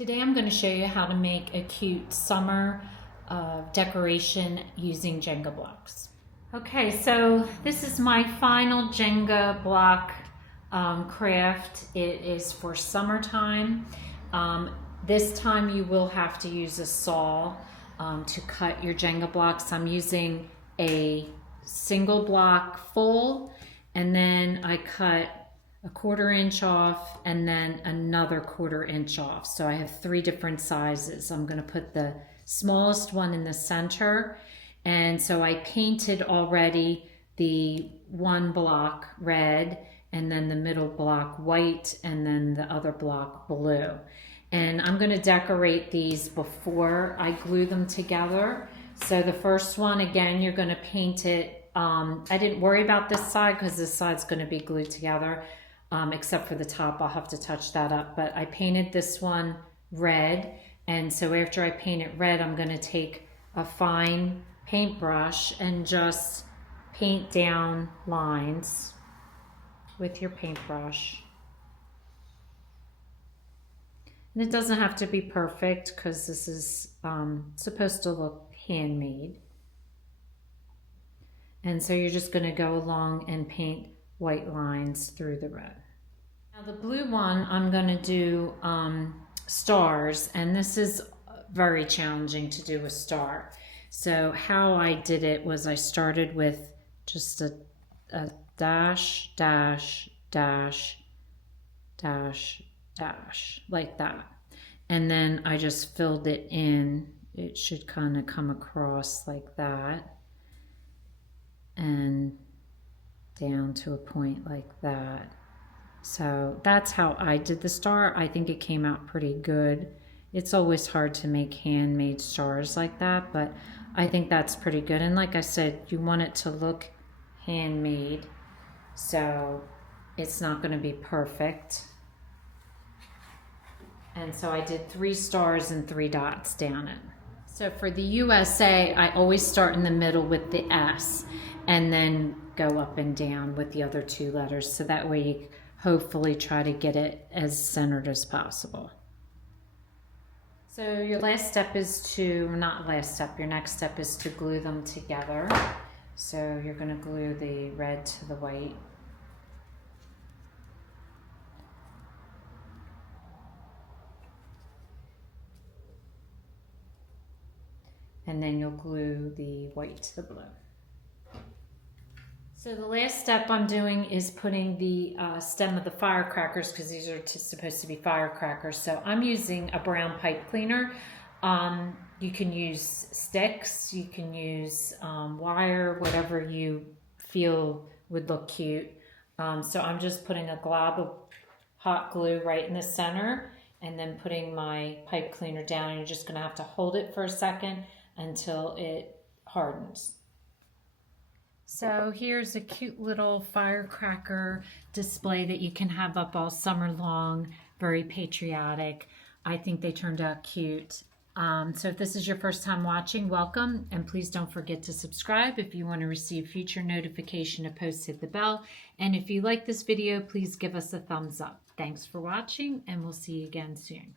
Today I'm going to show you how to make a cute summer decoration using Jenga blocks. Okay, so this is my final Jenga block craft. It is for summertime. This time you will have to use a saw to cut your Jenga blocks. I'm using a single block full, and then I cut a 1/4 inch off and then another 1/4 inch off. So I have 3 different sizes. I'm going to put the smallest one in the center. And so I painted already the one block red, and then the middle block white, and then the other block blue. And I'm going to decorate these before I glue them together. So the first one, again, you're going to paint it. I didn't worry about this side because this side's going to be glued together. Except for the top, I'll have to touch that up. But I painted this one red, and so after I paint it red, I'm going to take a fine paintbrush and just paint down lines with your paintbrush. And it doesn't have to be perfect because this is supposed to look handmade. And so you're just going to go along and paint white lines through the red. Now the blue one, I'm going to do stars, and this is very challenging to do a star. So how I did it was I started with just a dash, dash, dash, dash, dash, like that. And then I just filled it in. It should kind of come across like that. And down to a point like that. So that's how I did the star. I think it came out pretty good. It's always hard to make handmade stars like that, but I think that's pretty good. And like I said, you want it to look handmade, so it's not going to be perfect. And so I did 3 stars and 3 dots down it. So for the USA, I always start in the middle with the S and then go up and down with the other 2 letters. So that way you hopefully try to get it as centered as possible. So your last step is to, not last step, your next step is to glue them together. So you're going to glue the red to the white. And then you'll glue the white to the blue. So the last step I'm doing is putting the stem of the firecrackers, because these are supposed to be firecrackers. So I'm using a brown pipe cleaner. You can use sticks, you can use wire, whatever you feel would look cute. So I'm just putting a glob of hot glue right in the center, and then putting my pipe cleaner down. You're just going to have to hold it for a second until it hardens. So here's a cute little firecracker display that you can have up all summer long, very patriotic. I think they turned out cute. So if this is your first time watching, welcome, and please don't forget to subscribe. If you want to receive future notification of posts, hit the bell. And if you like this video, please give us a thumbs up. Thanks for watching, and we'll see you again soon.